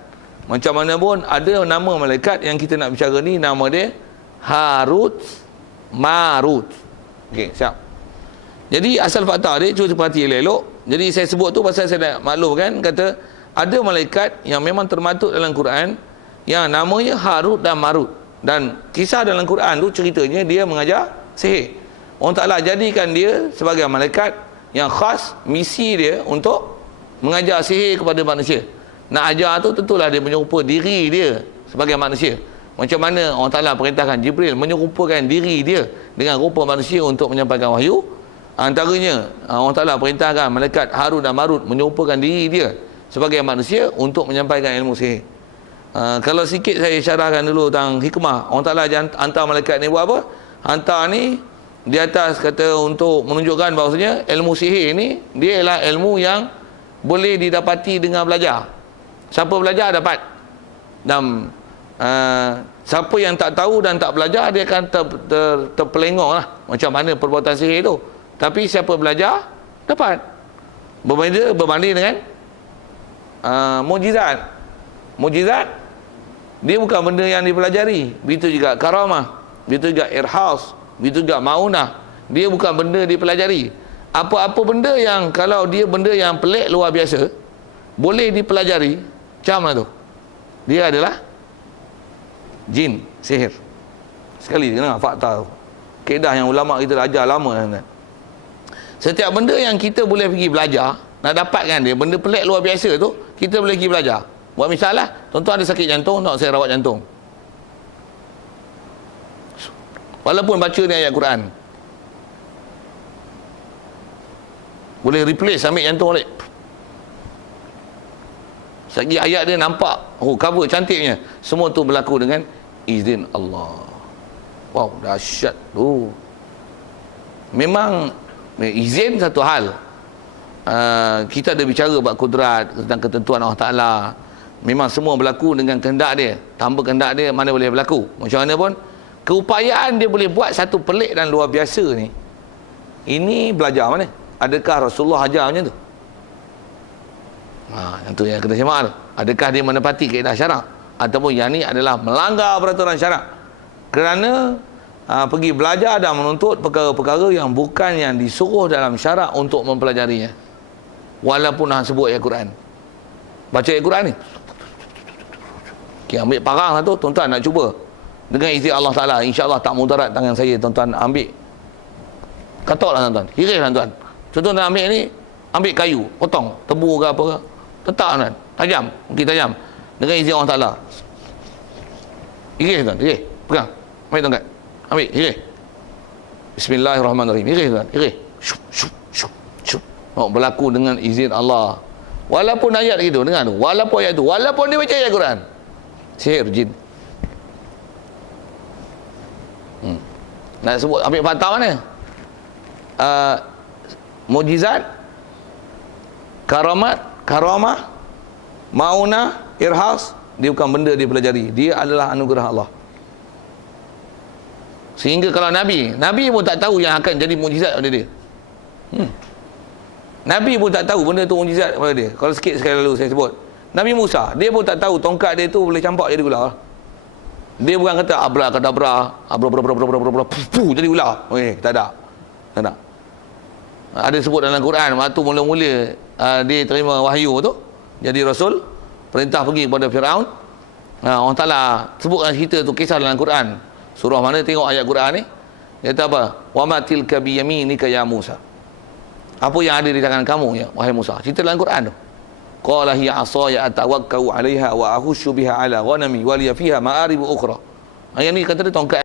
Macam mana pun ada nama malaikat yang kita nak bicara ni, nama dia Harut Marut. Okey, siap. Jadi asal fakta dia, cuba perhati elok-elok. Jadi saya sebut tu pasal saya nak maklum kan, kata ada malaikat yang memang termaktub dalam Quran yang namanya Harut dan Marut. Dan kisah dalam Quran tu ceritanya dia mengajar sihir. Allah Ta'ala jadikan dia sebagai malaikat yang khas, misi dia untuk mengajar sihir kepada manusia. Nak ajar tu tentulah dia menyerupa diri dia sebagai manusia. Macam mana Allah Ta'ala perintahkan Jibril menyerupakan diri dia dengan rupa manusia untuk menyampaikan wahyu. Antaranya Allah Ta'ala perintahkan malaikat Harut dan Marut menyerupakan diri dia sebagai manusia untuk menyampaikan ilmu sihir. Kalau sikit saya syarahkan dulu tentang hikmah. Allah Ta'ala hantar malaikat ni buat apa? Hantar ni di atas kata untuk menunjukkan bahawasanya ilmu sihir ni dia ialah ilmu yang boleh didapati dengan belajar. Siapa belajar dapat. Dan siapa yang tak tahu dan tak belajar, dia akan terpelengok lah macam mana perbuatan sihir tu. Tapi siapa belajar dapat. Berbanding dengan mukjizat. Mukjizat dia bukan benda yang dipelajari. Begitu juga karamah, begitu juga irhas, begitu juga maunah. Dia bukan benda dipelajari. Apa-apa benda yang kalau dia benda yang pelik luar biasa, boleh dipelajari, macam mana tu? Dia adalah jin, sihir. Sekali dengar fakta tu. Kaedah yang ulama kita ajar lama kan. Setiap benda yang kita boleh pergi belajar, nak dapatkan dia, benda pelik luar biasa tu, kita boleh pergi belajar. Buat misal lah, tuan-tuan ada sakit jantung, nak saya rawat jantung. Walaupun baca ni ayat Quran, boleh replace, ambil jantung balik. Sagi ayat dia nampak, cover cantiknya. Semua tu berlaku dengan izin Allah. Wow, dahsyat tu. Memang izin satu hal. Kita ada bicara bab kudrat tentang ketentuan Allah Ta'ala. Memang semua berlaku dengan kehendak dia. Tanpa kehendak dia mana boleh berlaku. Macam mana pun keupayaan dia boleh buat satu pelik dan luar biasa ni. Ini belajar mana? Adakah Rasulullah ajar macam tu? Yang tu yang kena semak tu. Adakah dia menepati kaedah syarak, ataupun yang ni adalah melanggar peraturan syarak kerana pergi belajar dan menuntut perkara-perkara yang bukan yang disuruh dalam syarak untuk mempelajarinya. Walaupun dah sebut ayat Quran. Baca ayat Quran ni, okay, ambil parang lah tu, tuan-tuan nak cuba dengan izin Allah Ta'ala, insya-Allah tak mudarat tangan saya, tuan-tuan ambil katok lah tuan-tuan, hiris lah tuan. Contoh nak ambil ni, ambil kayu, potong, tebu ke apa ke, letak tuan, tajam, mungkin tajam, dengan izin Allah Ta'ala. Iris tuan, iris. Pegang. Ambil tongkat. Ambil, iris. Bismillahirrahmanirrahim. Iris tuan, iris. Syup, syup, syup, syup. Oh, berlaku dengan izin Allah. Walaupun ayat itu, dengar tu. Walaupun ayat itu, walaupun dia baca ayat Quran. Sihir jin. Nak sebut ambil fakta mana? Mukjizat, karamah, maunah, irhas, dia bukan benda dia pelajari, dia adalah anugerah Allah. Sehingga kalau Nabi pun tak tahu yang akan jadi mukjizat pada dia. Nabi pun tak tahu benda tu mukjizat pada dia. Kalau sikit sekali lalu saya sebut, Nabi Musa, dia pun tak tahu tongkat dia tu boleh campak jadi ular. Dia bukan kata abrakadabra, jadi ular. Tak ada. Tak ada. Ada sebut dalam Quran, waktu mula-mula dia terima wahyu tu, jadi rasul, perintah pergi kepada Firaun. Allah Taala sebutkan cerita tu, kisah dalam Quran. Surah mana tengok ayat Quran ni? Dia kata apa? Wa ma tilka bi yaminika ya Musa. Apa yang ada di tangan kamu ya wahai Musa? Cerita dalam Quran tu. Qala hiya 'asaya atawakkau 'alaiha wa ahushu biha 'ala ghanami wa liya fiha ma'arib ukhra. Ayat ni kata dia tongkat